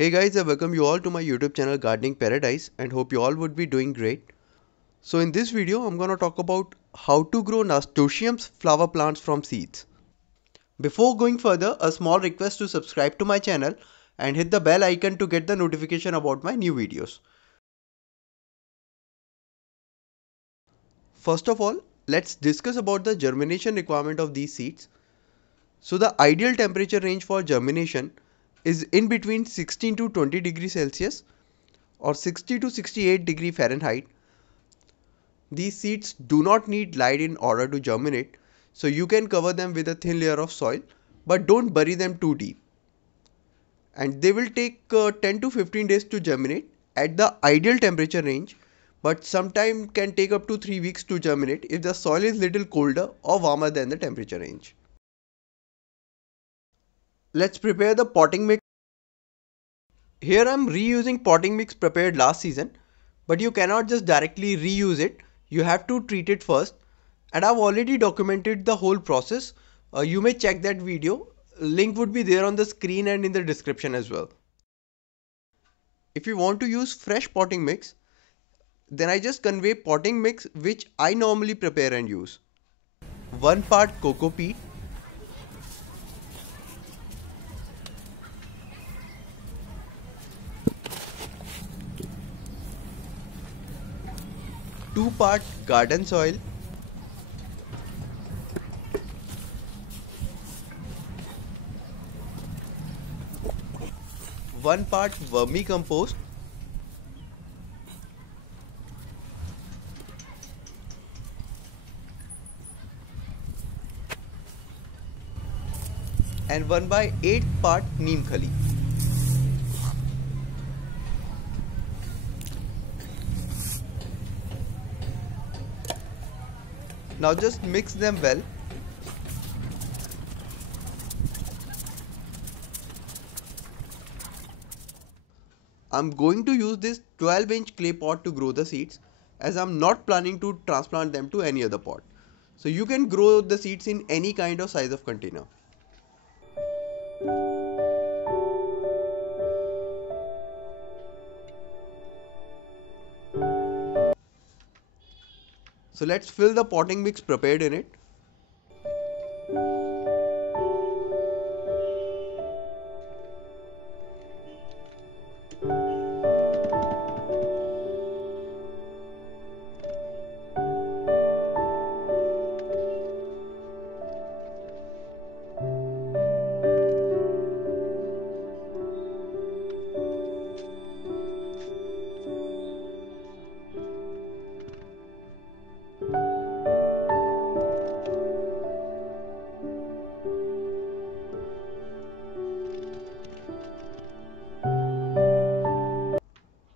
Hey guys, I welcome you all to my YouTube channel Gardening Paradise and hope you all would be doing great. So in this video, I'm gonna talk about how to grow nasturtiums flower plants from seeds. Before going further, a small request to subscribe to my channel and hit the bell icon to get the notification about my new videos. First of all, let's discuss about the germination requirement of these seeds. So the ideal temperature range for germination is in between 16 to 20 degrees Celsius or 60 to 68 degree Fahrenheit. These seeds do not need light in order to germinate, so you can cover them with a thin layer of soil, but don't bury them too deep. And they will take 10 to 15 days to germinate at the ideal temperature range, but sometime can take up to 3 weeks to germinate if the soil is little colder or warmer than the temperature range. Let's prepare the potting mix. Here I am reusing potting mix prepared last season, but you cannot just directly reuse it. You have to treat it first, and I've already documented the whole process. You may check that video. Link would be there on the screen and in the description as well. If you want to use fresh potting mix, then I just convey potting mix which I normally prepare and use. 1 part coco peat, 2 part garden soil, 1 part vermicompost, and 1/8 part neem khali. Now just mix them well. I'm going to use this 12-inch clay pot to grow the seeds, as I'm not planning to transplant them to any other pot. So you can grow the seeds in any kind of size of container. So let's fill the potting mix prepared in it.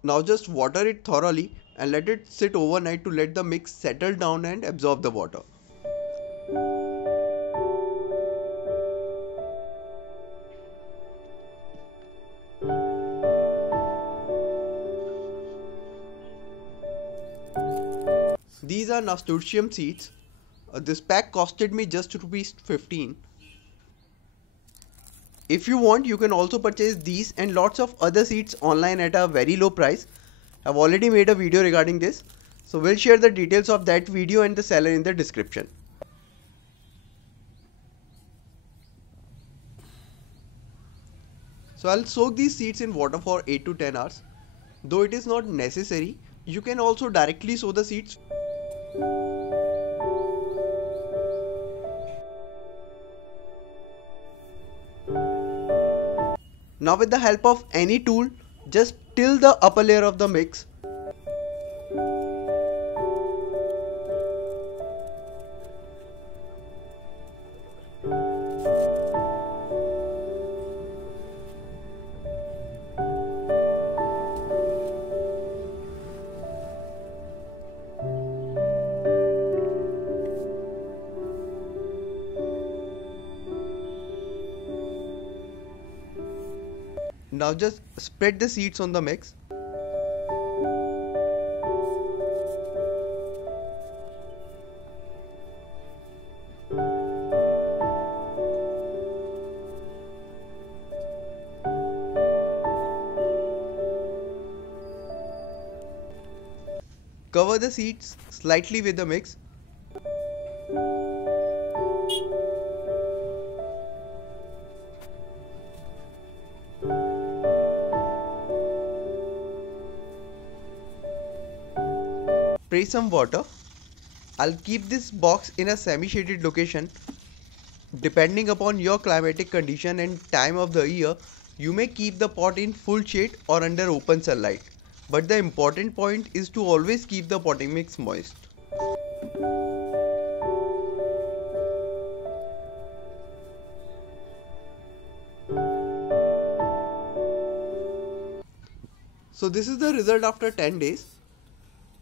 Now just water it thoroughly and let it sit overnight to let the mix settle down and absorb the water. These are nasturtium seeds. This pack costed me just ₹15. If you want, you can also purchase these and lots of other seeds online at a very low price. I've already made a video regarding this, so we'll share the details of that video and the seller in the description. So I'll soak these seeds in water for 8 to 10 hours. Though it is not necessary, you can also directly sow the seeds. Now with the help of any tool, just till the upper layer of the mix. Now just spread the seeds on the mix. Cover the seeds slightly with the mix. Spray some water. I'll keep this box in a semi-shaded location. Depending upon your climatic condition and time of the year, you may keep the pot in full shade or under open sunlight. But the important point is to always keep the potting mix moist. So this is the result after 10 days.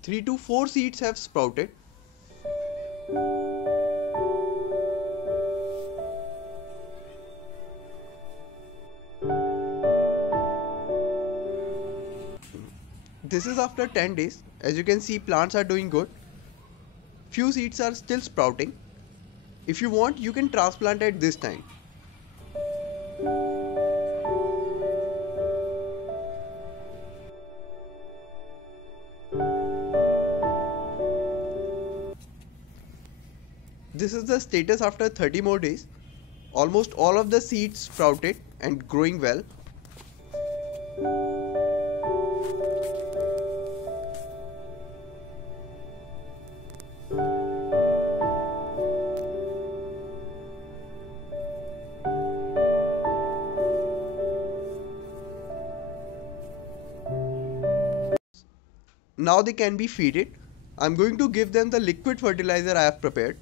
3 to 4 seeds have sprouted. This is after 10 days. As you can see, plants are doing good. Few seeds are still sprouting. If you want, you can transplant at this time. This is the status after 30 more days. Almost all of the seeds sprouted and growing well. Now they can be feeded. I'm going to give them the liquid fertilizer I have prepared.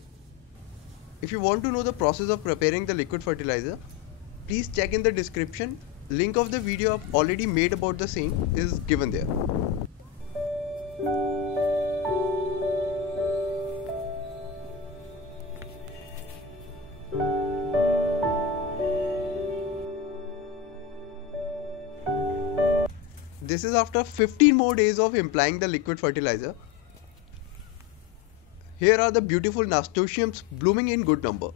If you want to know the process of preparing the liquid fertilizer, please check in the description. Link of the video I've already made about the same is given there. This is after 15 more days of applying the liquid fertilizer. Here are the beautiful nasturtiums blooming in good number.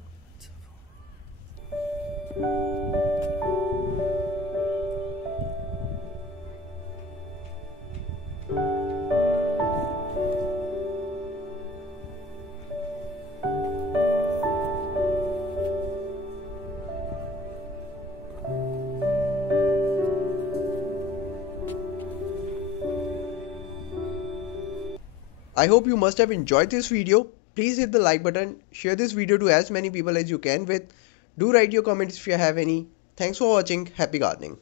I hope you must have enjoyed this video. Please hit the like button, share this video to as many people as you can with. Do write your comments if you have any. Thanks for watching. Happy gardening.